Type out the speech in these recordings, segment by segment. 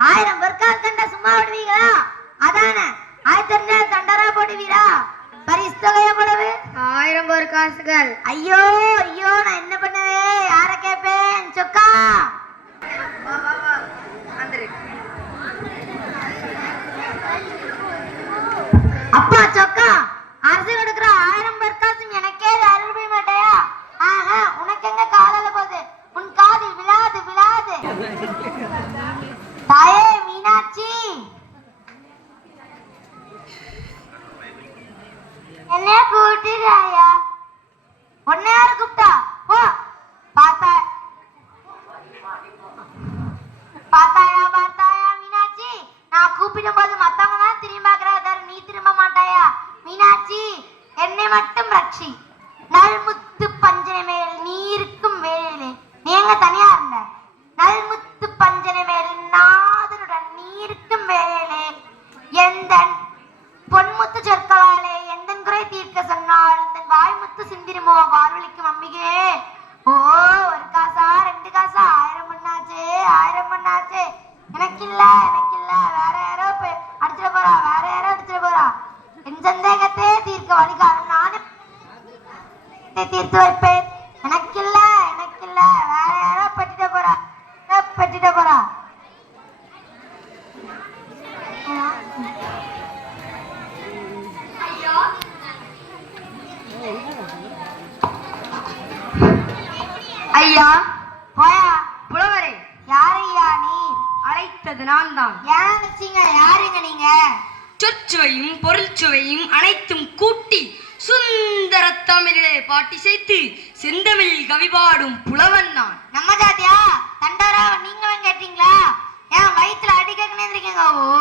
ஆயிரம் பொற்கால் கண்ட சும்மா விடுவீங்களா? அதானே. ஆயிரத்தி தண்டரா போடுவீரா? பரிசு தொகை எவ்வளவு? ஆயிரம் ஒரு காசுகள் ஐயோ ஐயோ நான் என்ன பண்ணுவேன் யார கேட்பேன் சொக்கா அப்பா சொக்கா அரசு கொடுக்குற ஆயிரம் பொற்காசும் எனக்கே அருள் மாட்டாயா ஆஹா உனக்கு எங்க காதல போகுது உன் காதில் விழாது விழாது தாயே மீனாட்சி என்ன கூட்டுறாயா உன்னை யாரு கூப்பிட்டா ஓ பார்த்தா பார்த்தாயா பார்த்தாயா மீனாட்சி நான் கூப்பிடும் போது மத்தவங்க தான் திரும்பி பார்க்கறா நீ திரும்ப மாட்டாயா மீனாட்சி என்னை மட்டும் ரட்சி நல்முத்து பஞ்சனை மேல் நீ இருக்கும் வேளையிலே நீ எங்க தனியா இருந்த நல்முத்து பஞ்சனை மேல் நாதனுடன் நீ இருக்கும் வேளையிலே எந்த பொன்முத்து சொற்களாலே எந்த குறை தீர்க்க சொன்னால் இந்த வாய்முத்து சிந்திருமோ வாழ்வழிக்கும் அம்பிகே ஓ ஒரு காசா ரெண்டு காசா ஆயிரம் பண்ணாச்சே ஆயிரம் பண்ணாச்சே எனக்கு இல்ல எனக்கு இல்ல வேற யாரோ போய் அடிச்சிட போறா வேற யாரோ அடிச்சிட போறா என் சந்தேகத்தை தீர்க்க வழிகாரம் நானே தீர்த்து வைப்பேன் எனக்கு இல்ல எனக்கு இல்ல வேற யாரோ பட்டிட போறா. பட்டிட போறா. ஐயா போயா. புலவரே யாரையா நீ? அழைத்தது நான் தான் ஏன் வச்சீங்க? யாருங்க நீங்க? சொற்சுவையும் பொருள்சுவையும் அனைத்தும் கூட்டி சுந்தர தமிழிலே பாட்டி சேர்த்து செந்தமிழ் கவிபாடும் புலவன் நான். நம்ம ஜாதியா தண்டாரா நீங்களும் கேட்டீங்களா? ஏன் வயித்துல அடிக்கக்குனே இருக்கீங்க ஓ?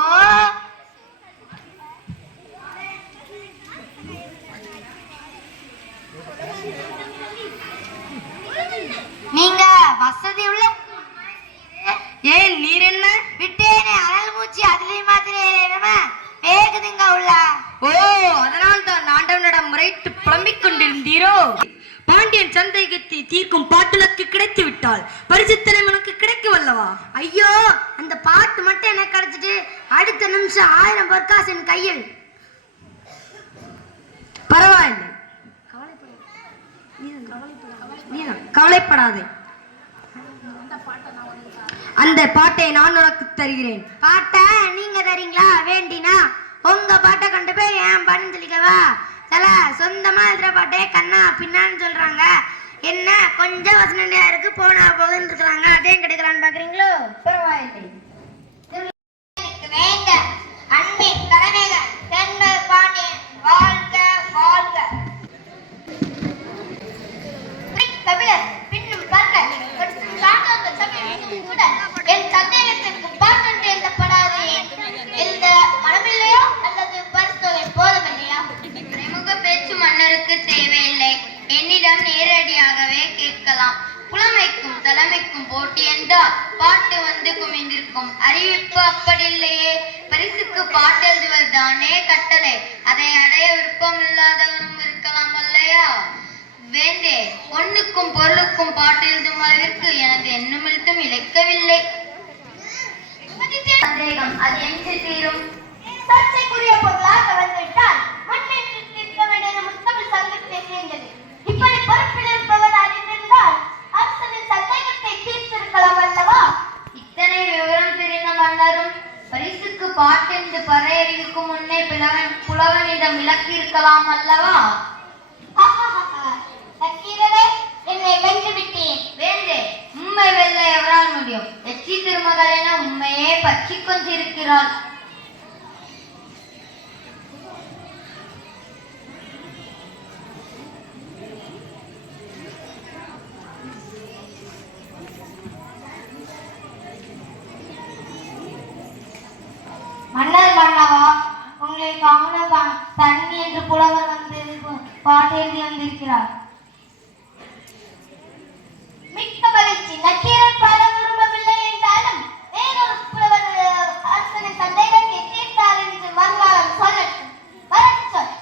நீங்க வசதி உள்ள ஏன் நீர் என்ன? விட்டேனே அனல் மூச்சு அதுலயும் மாத்திரே வேகுதுங்க உள்ள. ஓ அதனால் தான் ஆண்டவனிடம் முறைத்து புலம்பிக் கொண்டிருந்தீரோ? பாண்டியன் சந்தேகத்தை தீர்க்கும் பாட்டுலக்கு கிடைத்து விட்டால் பரிசுத்தனை உனக்கு கிடைக்கும் அல்லவா? ஐயோ அந்த பாட்டு மட்டும் எனக்கு கிடைச்சிட்டு அடுத்த நிமிஷம் ஆயிரம் பொற்காசு என் கையில். பரவாயில்லை. கவலைப்படாதே. அந்த பாட்டை நான் உனக்கு தருகிறேன். பாட்டை நீங்க தரீங்களா? வேண்டினா? உங்க பாட்டை கொண்டு போய் ஏன் பண்ணு சொல்லிக்கவா? சில சொந்தமா எழுதுற பாட்டே கண்ணா பின்னான்னு சொல்றாங்க. என்ன கொஞ்சம் வசனடியா இருக்கு போனா போகுதுன்னு இருக்கிறாங்க. அதையும் கிடைக்கலான்னு பாக்குறீங்களோ? பரவாயில்லை. பொண்ணுக்கும் பொருளுக்கும் பாட்டு எழுதும் அளவிற்கு எனது எண்ணுமிழ்த்தும் இழைக்கவில்லை. சந்தேகம் அது என்று தீரும்? சர்ச்சைக்குரிய பொருளாக வந்துவிட்டால் முன்னேற்றி தீர்க்க வேண்டியது முத்தமிழ் சங்கத்தை சேர்ந்தது இப்படி பொறுப்பில் இருப்பவர் அறிந்திருந்தால் அரசனின் சந்தேகத்தை தீர்த்திருக்கலாம் அல்லவா? இத்தனை விவரம் தெரிந்த மன்னரும் பரிசுக்கு பாட்டென்று பறையறிவிக்கு முன்னே புலவன் புலவனிடம் விளக்கி இருக்கலாம் அல்லவா நக்கீரரே என்னை வென்று வேண்டே. உண்மை வெல்ல எவரால் முடியும்? எச்சி திருமகள் என உண்மையே பற்றி கொண்டிருக்கிறாள் மன்னர் மன்னவா உங்களை காண தண்ணி என்று புலவர் வந்து பாட்டு எழுதி வந்திருக்கிறார் மிக்க மகிழ்ச்சி நக்கீரர் பாட விரும்பவில்லை என்றாலும் வேறொரு புலவர் அஹ், அரசனின் சந்தேகத்தை தீர்த்தார் என்று வருங்காலம் சொல்லட்டும் வரட்டும் சொல்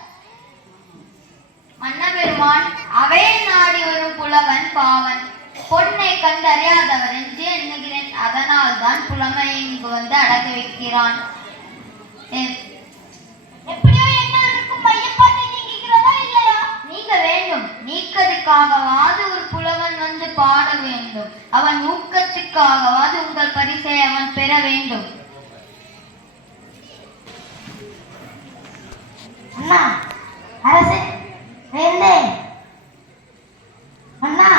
மன்னபெருமான் நாடி வரும் புலவன் பாவன். பொன்னை கண்டறியாதவர் என்று எண்ணுகிறேன். அதனால் தான் புலமை இங்கு வந்து அடக்க வைக்கிறான். எப்படியோ என்ன இருக்கும்? மையப்பாட்டை நீக்கிறதா இல்லையா? நீங்க வேண்டும். நீக்கதுக்காகவாது ஒரு புலவன் வந்து பாட வேண்டும். அவன் ஊக்கத்துக்காகவாது உங்கள் பரிசை அவன் பெற வேண்டும். அண்ணா அரசே வேந்தே. அண்ணா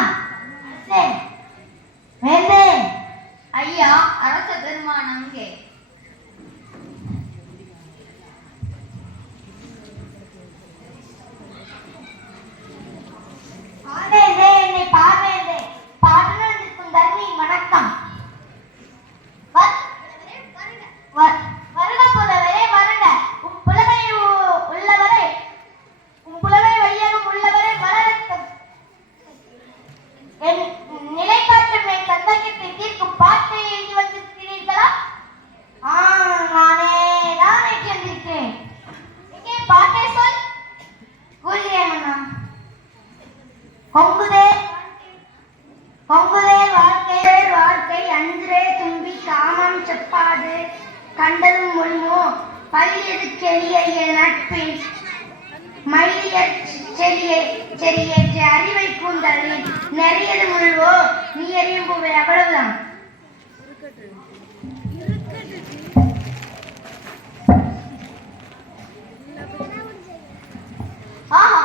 ஆஹா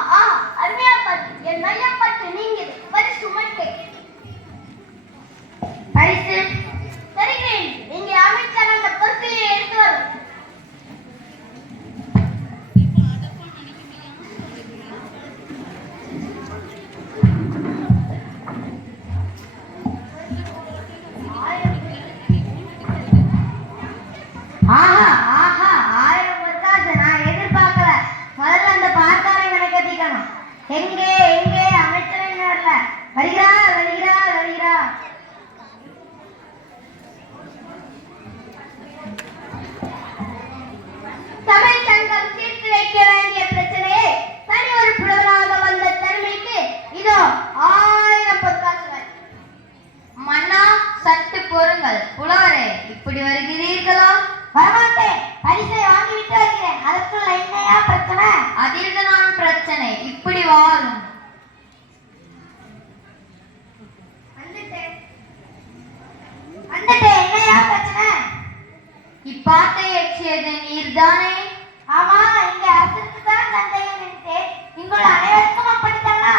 ஆமா இங்க அரசுக்கு தான் சந்தேகம் இருக்கு. இங்குள்ள அனைவருக்கும் அப்படித்தானா?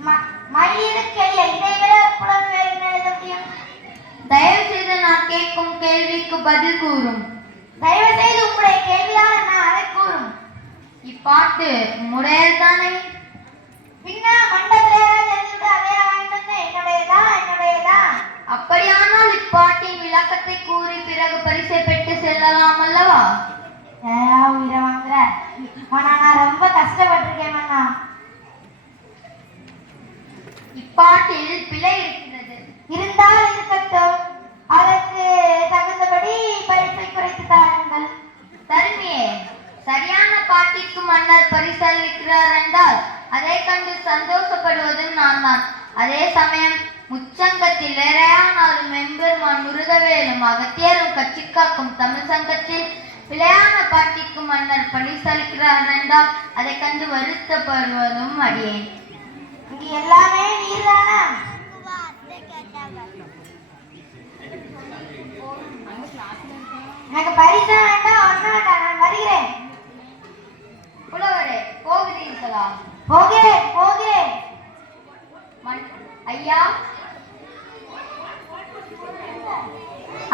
ம- மயிலிரு கேள்வி இதை விட புலன் வேறு என்ன எழுத முடியும்? தயவு செய்து நான் கேட்கும் கேள்விக்கு பதில் கூறும். தயவு செய்து உங்களுடைய கேள்விதான் என்ன அதை கூறும்? இப்பாட்டு முறையல்தானே. பின்ன மண்டபத்துல தெரிஞ்சுட்டு அதே அப்படியானால் இப்பாட்டின் விளக்கத்தை கூறி பிறகு பரிசை பெற்று செல்லலாம் அல்லவா? உயிரை வாங்குற? ஆனா நான் ரொம்ப கஷ்டப்பட்டிருக்கேன் அண்ணா இப்பாட்டில் பிழை இருக்கிறது. இருந்தால் இருக்கட்டும். அதற்கு தகுந்தபடி பரிசை குறைத்து தாருங்கள். தருமியே சரியான பாட்டிற்கு மன்னர் பரிசளிக்கிறார் என்றால் அதை கண்டு சந்தோஷப்படுவதும் நான் தான் அதே சமயம் முச்சங்கத்தில் இறையானாலும் மெம்பெருமான் முருகவேலும் அகத்தியரும் கட்சி காக்கும் தமிழ் சங்கத்தில் பிழையான பாட்டிக்கு மன்னர் பரிசளிக்கிறார் என்றால் அதை கண்டு வருத்தப்படுவதும் அடியேன். இங்கு எல்லாமே நீதானா எனக்கு பரிசா வேண்டாம் ஒன்றும் வேண்டாம் நான் வருகிறேன் புலவரே போகிறீர்களா போகிறேன் போகிறேன் மன் ஐயா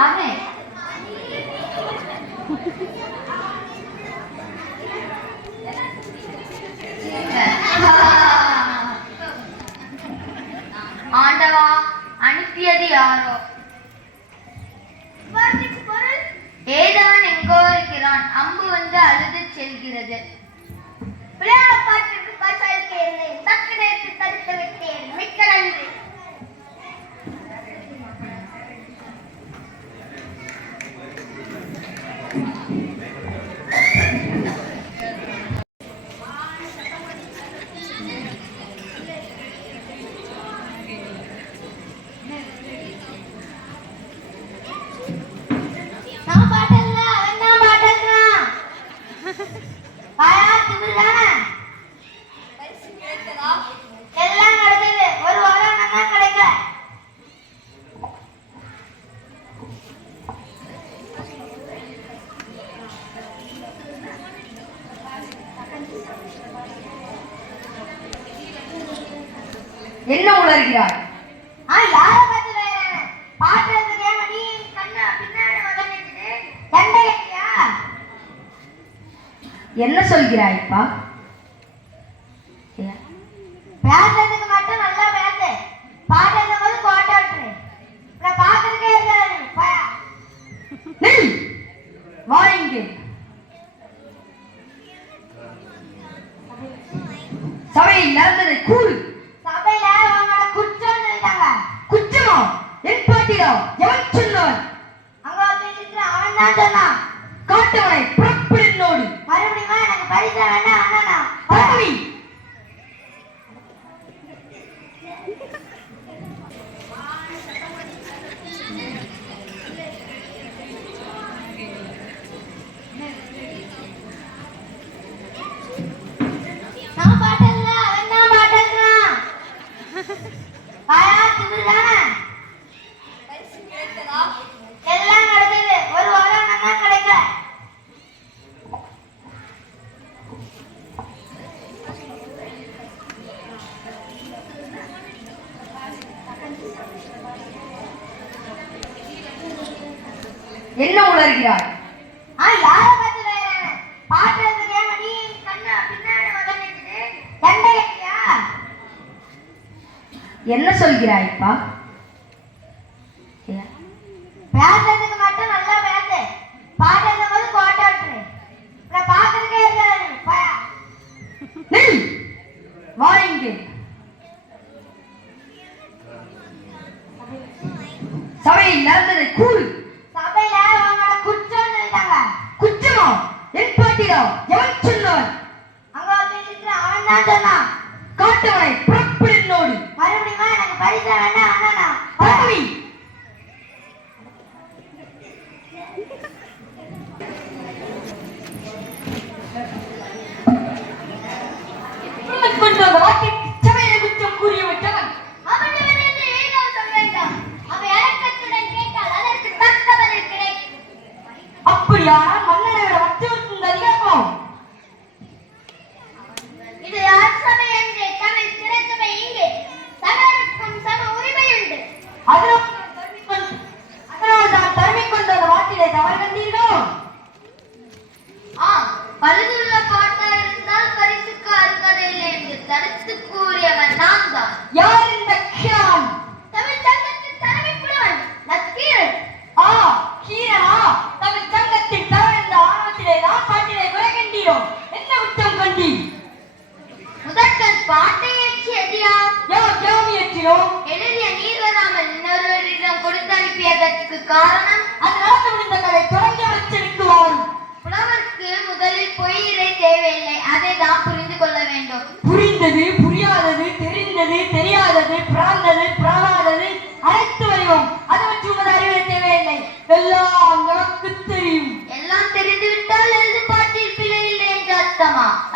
அண்ணே ஆண்டவா அனுப்பியது யாரோ ஏதான் எங்கோ இருக்கிறான் அம்பு வந்து அழுது செல்கிறது விளையாட பாட்டிற்கு பரிசளிக்க இருந்தேன். சற்று நேரத்தில் தடுத்து விட்டேன் மிக்க நன்றி. வருகிறார் என்ன சொல்கிறாய் இப்பா பேசுறதுக்கு மட்டும் நல்லா பேசு. பாட்டு போது கோட்டை விட்டுரு. பாக்குறதுக்கே வாங்க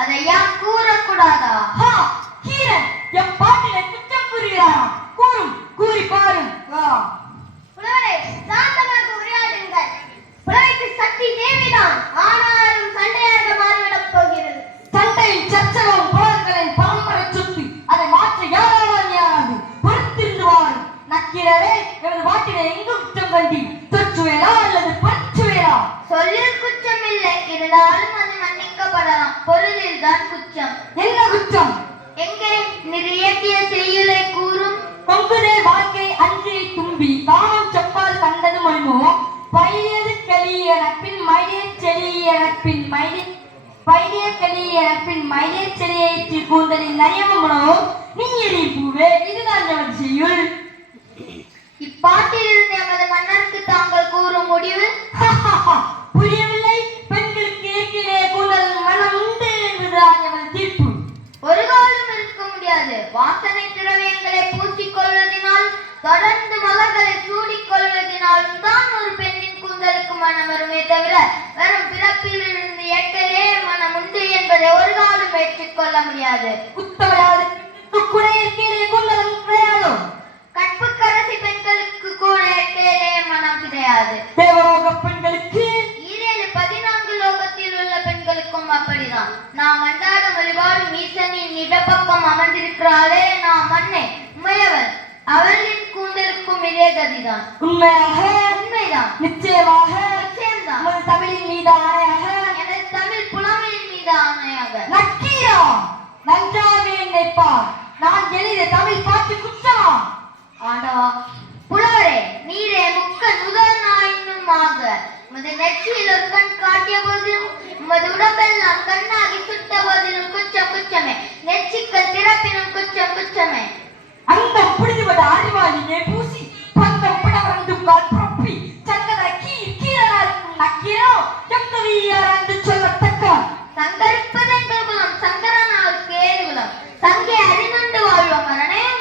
அதை ஏன் கூறக்கூடாதா ஹீரன் என் பாட்டில குற்றம் புரிகிறாரா கூறும் கூறி பாரும். புலவரே சாந்தமாக உரையாடுங்கள். புலவைக்கு சக்தி தேவைதான். ஆனாலும் சண்டையாக மாறிவிடப் போகிறது. சண்டையில் சச்சரவும் புலவர்களின் பரம்பரை சுத்தி அதை மாற்ற யாராவது பொறுத்திருந்து வாரும் நக்கீரரே எனது பாட்டினை எங்கும் குற்றம் கண்டி? தொற்றுவேலா அல்லது பற்றுவேலா சொல்லில் குற்றம் இல்லை. இருந்தாலும் பொருளில் தான் குற்றம். என்ன குற்றம்? எங்கே? நிறைய செய்யுளை கூறும். கொங்குதே வாழ்க்கை அன்றி தும்பி. தாமம் செப்பால் கண்டது மண்ணோ பயிரியது கலியரப்பின் மயிலியற் செடியரப்பின் மயிலில் பயிரிய கலியரப்பின் மயிலிற் செடியை கூந்தலில் நயமம் உணவோ நீ எரி பூவே இதுதான் நமது செய்யுள். இப்பாட்டிலிருந்து எமது மன்னருக்கு தாங்கள் கூறும் முடிவு? புரியும் முடியாது வாசனை திரவியங்களை பூசிக்கொள்வதனால் தொடர்ந்து மலர்களை சூடிக்கொள்வதனாலும் தான் ஒரு பெண்ணின் கூந்தலுக்கு மனம் வருமே தவிர வெறும் பிறப்பில் இருந்து மனம் உண்டு என்பதை ஒரு காலம் ஏற்றுக்கொள்ள முடியாது. கற்புக்கரசி பெண்களுக்கு கூட இயற்கையிலே மனம் கிடையாது பெண்கள் நாம் மன்றாடும் வழிபாடும் ஈசனின் இடப்பக்கம் அமர்ந்திருக்கிறாளே நாம் மண்ணே முயவர் அவளின் கூந்தலுக்கும் இதே கதிதான். உண்மையாக உண்மைதான். நிச்சயமாக நிச்சயம்தான். தமிழின் மீது ஆணையாக எனது தமிழ் புலமையின் மீது ஆணையாக நக்கீரா நன்றாகவே நினைப்பார். நான் எழுதிய தமிழ் பாட்டு குற்றம். ஆண்டவா புலவரே நீரே முக்க முதல் ஆக முத நெற்றியில் கண் காட்டிய போதிலும் உமது உடம்பெல்லாம் கண்ணாகி சுட்ட போதிலும் குச்சம் குச்சமே. நெற்றிக்கள் திறப்பினும் குச்சம் குச்சமே. அந்த புடிதுபட அறிவாளியே பூசி பந்தம் பிடவரந்து கால் புறப்பி சங்கத கீர் கீரனாருக்கும் நக்கீரோ எங்கவியார் என்று சொல்லத்தக்க சங்கரிப்பதெங்கள் குலம் சங்கரனாருக்கு ஏது குலம் சங்கே அறிநுண்டு வாழ்வோம் மரணம்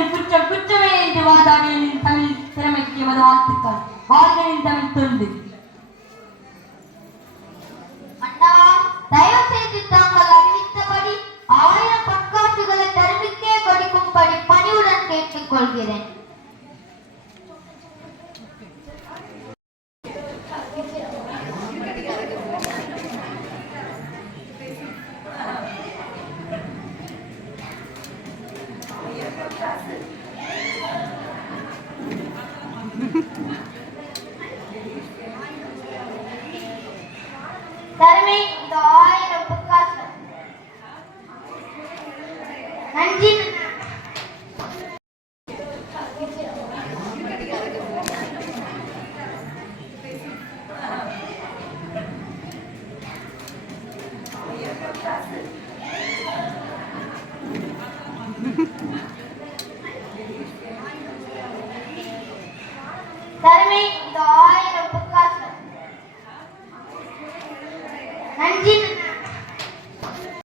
திறப்பினும் குற்றம் குற்றமே என்று வாதாடிய தமிழ் திறமைக்கு எமது வாழ்த்துக்கள். வாழ்களின் தமிழ் தொண்டு. தருமை தாய்